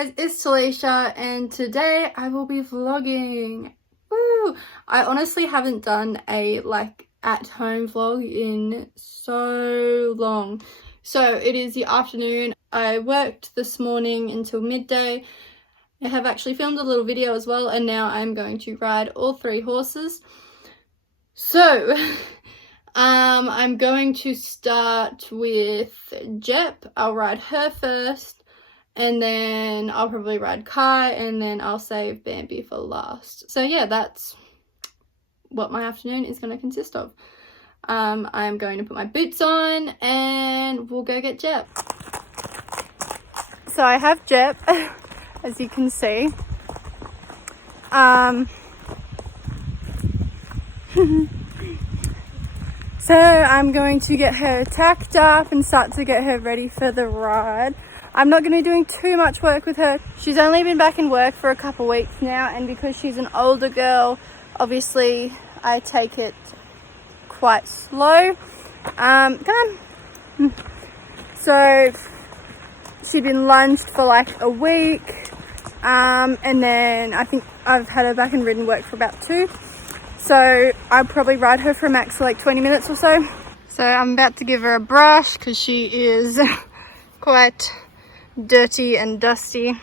guys, it's Talisha and today I will be vlogging. Woo! I honestly haven't done a at home vlog in so long. So it is the afternoon. I worked this morning until midday. I have actually filmed a little video as well, and now I'm going to ride all 3 horses. So I'm going to start with Jep. I'll ride her first. And then I'll probably ride Kai, and then I'll save Bambi for last. So yeah, that's what my afternoon is going to consist of. I'm going to put my boots on and we'll go get Jep. So I have Jep, as you can see. So I'm going to get her tacked up and start to get her ready for the ride. I'm not going to be doing too much work with her. She's only been back in work for a couple weeks now, and because she's an older girl, obviously I take it quite slow. Come on. So she'd been lunged for like a week, and then I think I've had her back in ridden work for about 2. So I'll probably ride her for a max of like 20 minutes or so. So I'm about to give her a brush because she is quite dirty and dusty.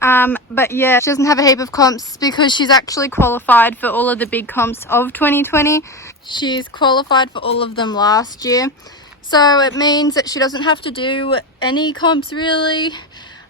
But yeah, she doesn't have a heap of comps because she's actually qualified for all of the big comps of 2020. She's qualified for all of them last year, so it means that she doesn't have to do any comps really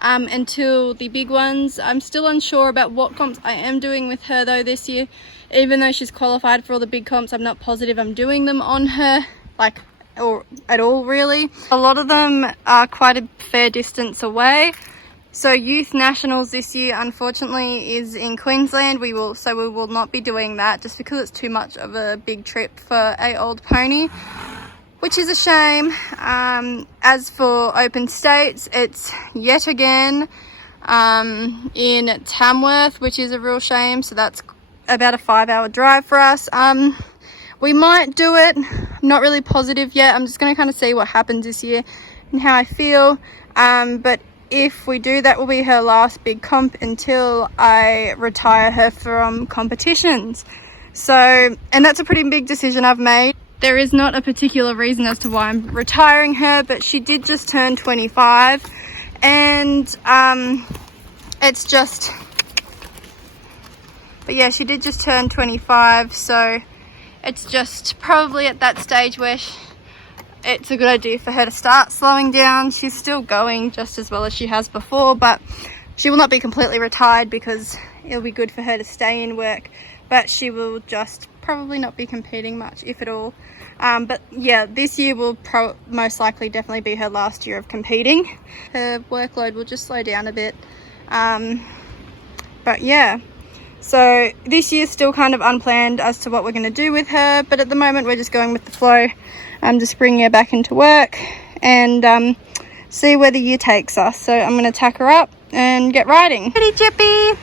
until the big ones. I'm still unsure about what comps I am doing with her though this year. Even though she's qualified for all the big comps, I'm not positive I'm doing them on her, or at all really. A lot of them are quite a fair distance away. So youth nationals this year unfortunately is in Queensland. We will not be doing that just because it's too much of a big trip for a old pony, which is a shame. As for open states, it's yet again in Tamworth, which is a real shame. So that's about a 5-hour drive for us. We might do it. I'm not really positive yet. I'm just going to kind of see what happens this year and how I feel. But if we do, that will be her last big comp until I retire her from competitions. So, and that's a pretty big decision I've made. There is not a particular reason as to why I'm retiring her, but she did just turn 25. And it's just... But yeah, she did just turn 25, so it's just probably at that stage where it's a good idea for her to start slowing down. She's still going just as well as she has before, but she will not be completely retired because it'll be good for her to stay in work, but she will just probably not be competing much, if at all. But yeah, this year will most likely definitely be her last year of competing. Her workload will just slow down a bit. But yeah. So this year's still kind of unplanned as to what we're going to do with her, but at the moment we're just going with the flow. I'm just bringing her back into work and see where the year takes us. So I'm going to tack her up and get riding. Ready, Jeppy?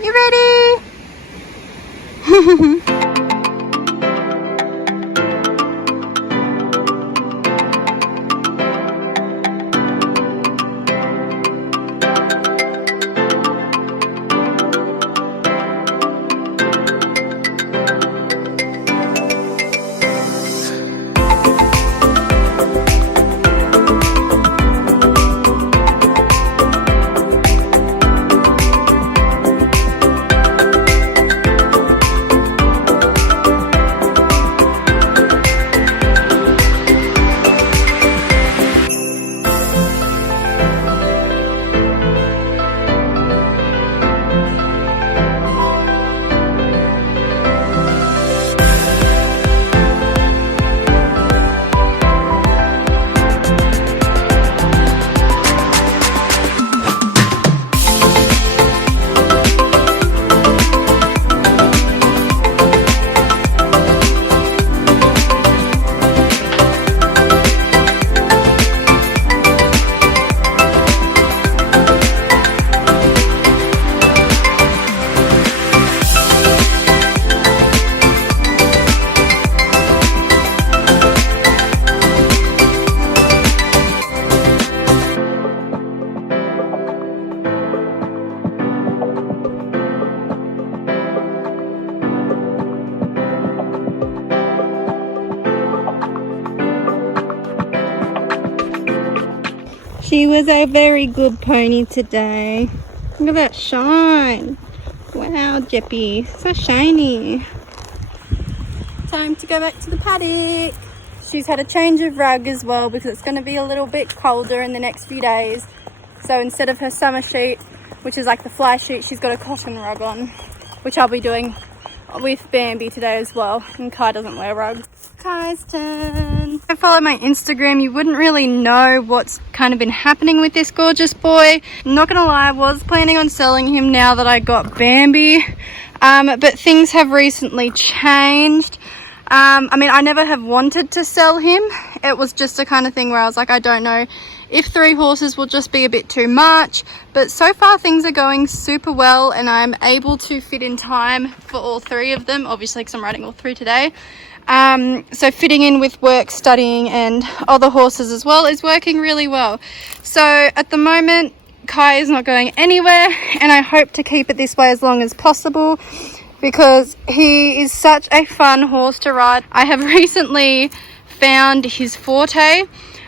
You ready? She was a very good pony today. Look at that shine. Wow, Jeppy, so shiny. Time to go back to the paddock. She's had a change of rug as well because it's going to be a little bit colder in the next few days. So instead of her summer sheet, which is like the fly sheet, she's got a cotton rug on, which I'll be doing with Bambi today as well. And Kai doesn't wear rugs. Kai's turn. If you follow my Instagram, you wouldn't really know what's kind of been happening with this gorgeous boy. I'm not gonna lie, I was planning on selling him now that I got Bambi, but things have recently changed. I mean, I never have wanted to sell him. It was just a kind of thing where I was like, I don't know if 3 horses will just be a bit too much, but so far things are going super well and I'm able to fit in time for all 3 of them, obviously because I'm riding all 3 today. So fitting in with work, studying and other horses as well is working really well. So at the moment Kai is not going anywhere and I hope to keep it this way as long as possible because he is such a fun horse to ride. I have recently found his forte,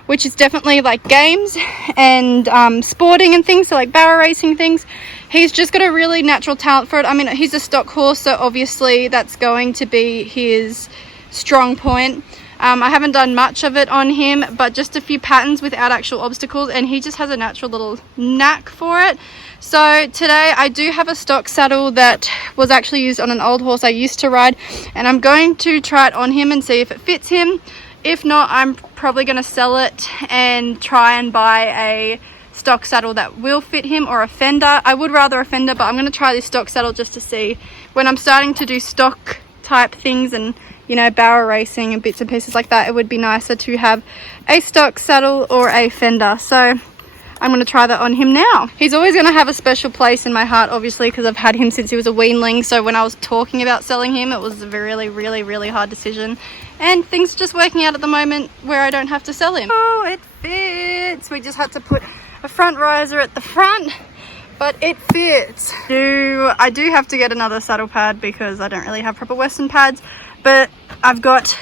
which is definitely like games and sporting and things, so like barrel racing things. He's just got a really natural talent for it. I mean, he's a stock horse, so obviously that's going to be his strong point. I haven't done much of it on him, but just a few patterns without actual obstacles, and he just has a natural little knack for it. So today I do have a stock saddle that was actually used on an old horse I used to ride, and I'm going to try it on him and see if it fits him. If not, I'm probably going to sell it and try and buy a stock saddle that will fit him, or a fender. I would rather a fender, but I'm going to try this stock saddle just to see. When I'm starting to do stock type things and, you know, barrel racing and bits and pieces like that, it would be nicer to have a stock saddle or a fender. So I'm going to try that on him now. He's always going to have a special place in my heart, obviously, because I've had him since he was a weanling. So when I was talking about selling him, it was a really, really, really hard decision. And things are just working out at the moment where I don't have to sell him. Oh, it fits. We just had to put a front riser at the front, but it fits. I do have to get another saddle pad because I don't really have proper Western pads, but I've got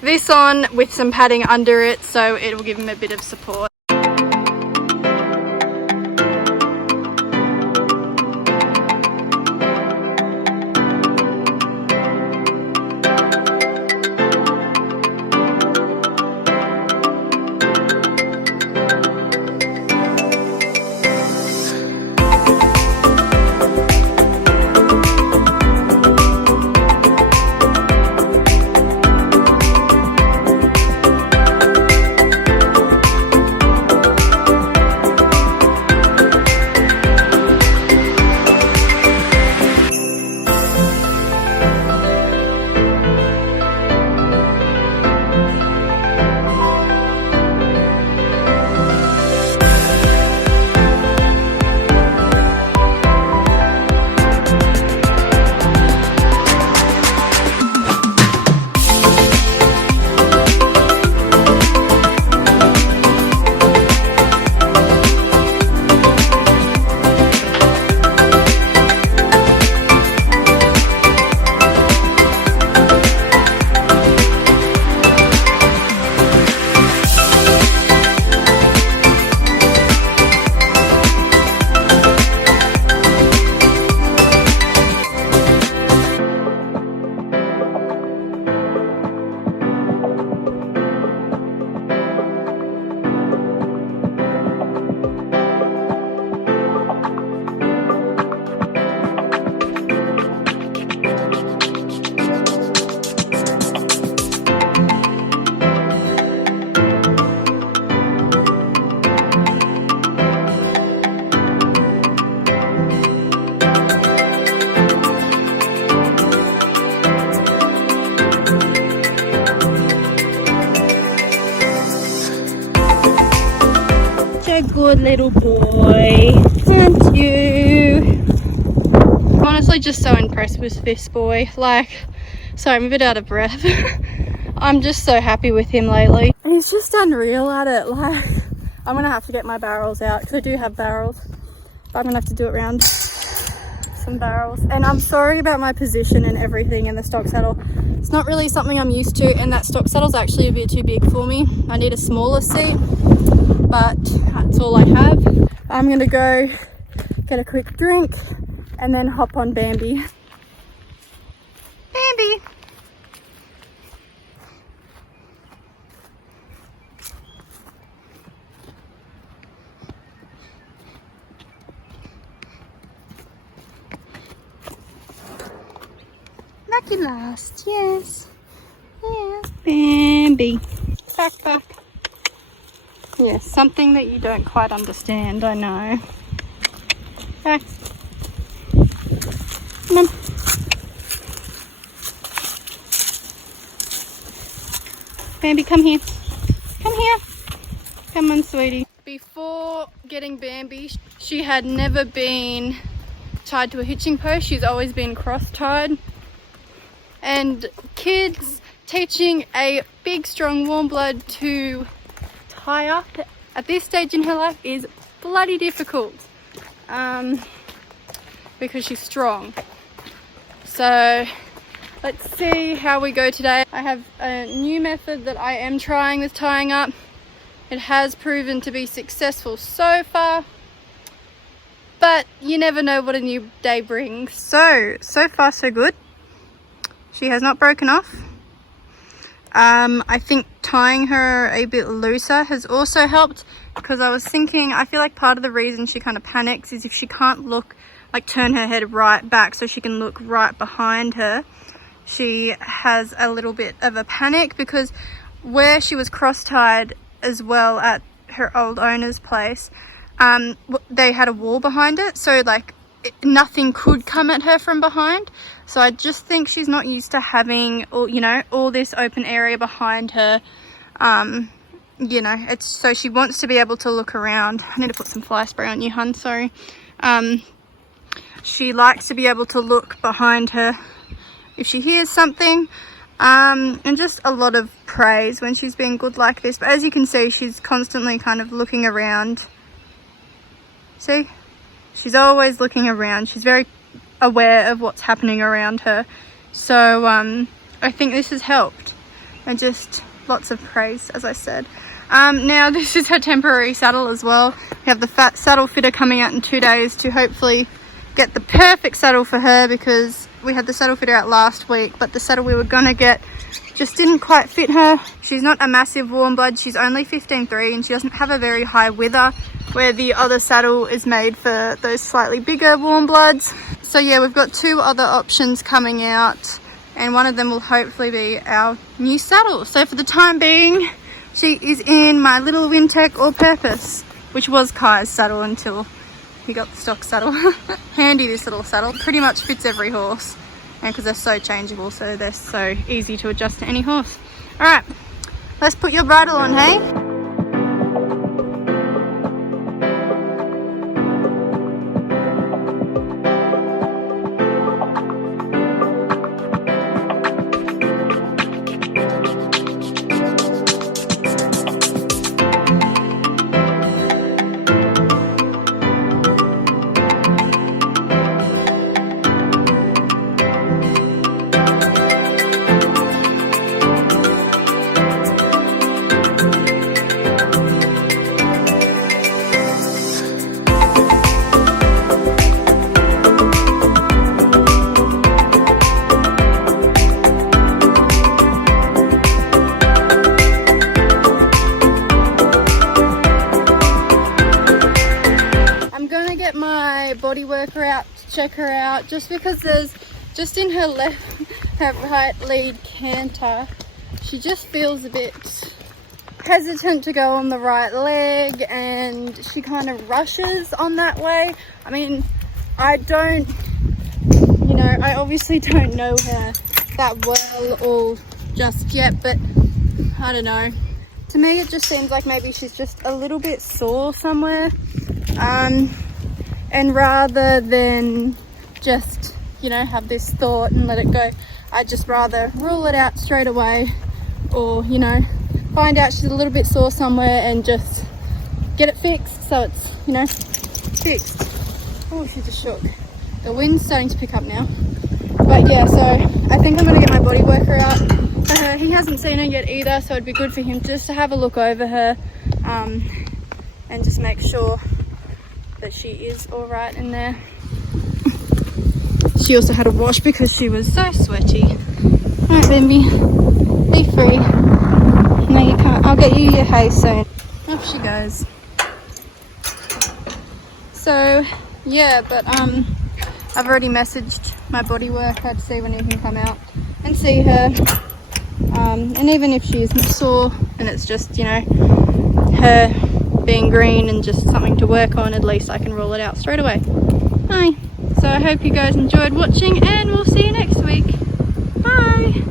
this on with some padding under it, so it will give him a bit of support. Good little boy, aren't you? I'm honestly just so impressed with this boy. Like, sorry, I'm a bit out of breath. I'm just so happy with him lately. He's just unreal at it. Like, I'm gonna have to get my barrels out because I do have barrels, but I'm gonna have to do it around some barrels. And I'm sorry about my position and everything in the stock saddle. It's not really something I'm used to, and that stock saddle's actually a bit too big for me. I need a smaller seat. but that's all I have. I'm gonna go get a quick drink and then hop on Bambi. Bambi! Lucky last, yes. Yes, Bambi. Backpack. Yes, something that you don't quite understand, I know. Back. Come on. Bambi, come here. Come here. Come on, sweetie. Before getting Bambi, she had never been tied to a hitching post. She's always been cross-tied. And kids teaching a big, strong, warm blood to tie up at this stage in her life is bloody difficult because she's strong. So let's see how we go today. I have a new method that I am trying with tying up. It has proven to be successful so far, but you never know what a new day brings. So far so good. She has not broken off. I think tying her a bit looser has also helped, because I was thinking, I feel like part of the reason she kind of panics is if she can't look, like turn her head right back so she can look right behind her, she has a little bit of a panic, because where she was cross-tied as well at her old owner's place, they had a wall behind it, so like nothing could come at her from behind. So I just think she's not used to having all this open area behind her. It's so she wants to be able to look around. I need to put some fly spray on you, hun, sorry. She likes to be able to look behind her if she hears something, and just a lot of praise when she's being good like this. But as you can see, she's constantly kind of looking around. See? She's always looking around. She's very aware of what's happening around her. So I think this has helped. And just lots of praise, as I said. Now this is her temporary saddle as well. We have the fat saddle fitter coming out in 2 days to hopefully get the perfect saddle for her, because we had the saddle fitter out last week, but the saddle we were gonna get just didn't quite fit her. She's not a massive warm blood. She's only 15.3 and she doesn't have a very high wither, where the other saddle is made for those slightly bigger warm bloods. So yeah, we've got 2 other options coming out, and one of them will hopefully be our new saddle. So for the time being, she is in my little Wintec All-Purpose, which was Kai's saddle until he got the stock saddle. Handy, this little saddle. Pretty much fits every horse, and because they're so changeable, so they're so easy to adjust to any horse. All right, let's put your bridle on, hey? Body worker out to check her out, just because there's just in her right lead canter, she just feels a bit hesitant to go on the right leg, and she kind of rushes on that way. I mean, I obviously don't know her that well or just yet, but I don't know. To me, it just seems like maybe she's just a little bit sore somewhere. And rather than just, have this thought and let it go, I'd just rather rule it out straight away, or, find out she's a little bit sore somewhere and just get it fixed so it's, fixed. Oh, she's just shook. The wind's starting to pick up now. But yeah, so I think I'm going to get my body worker out for her. He hasn't seen her yet either, so it'd be good for him just to have a look over her. and just make sure that she is all right in there. She also had a wash because she was so sweaty. All right, Bimby, be free. No, you can't. I'll get you your hay soon. Off she goes. So yeah, but I've already messaged my body worker to see when he can come out and see her. And even if she isn't sore and it's just, you know, her being green and just something to work on, at least I can rule it out straight away. Hi. So I hope you guys enjoyed watching, and we'll see you next week. Bye.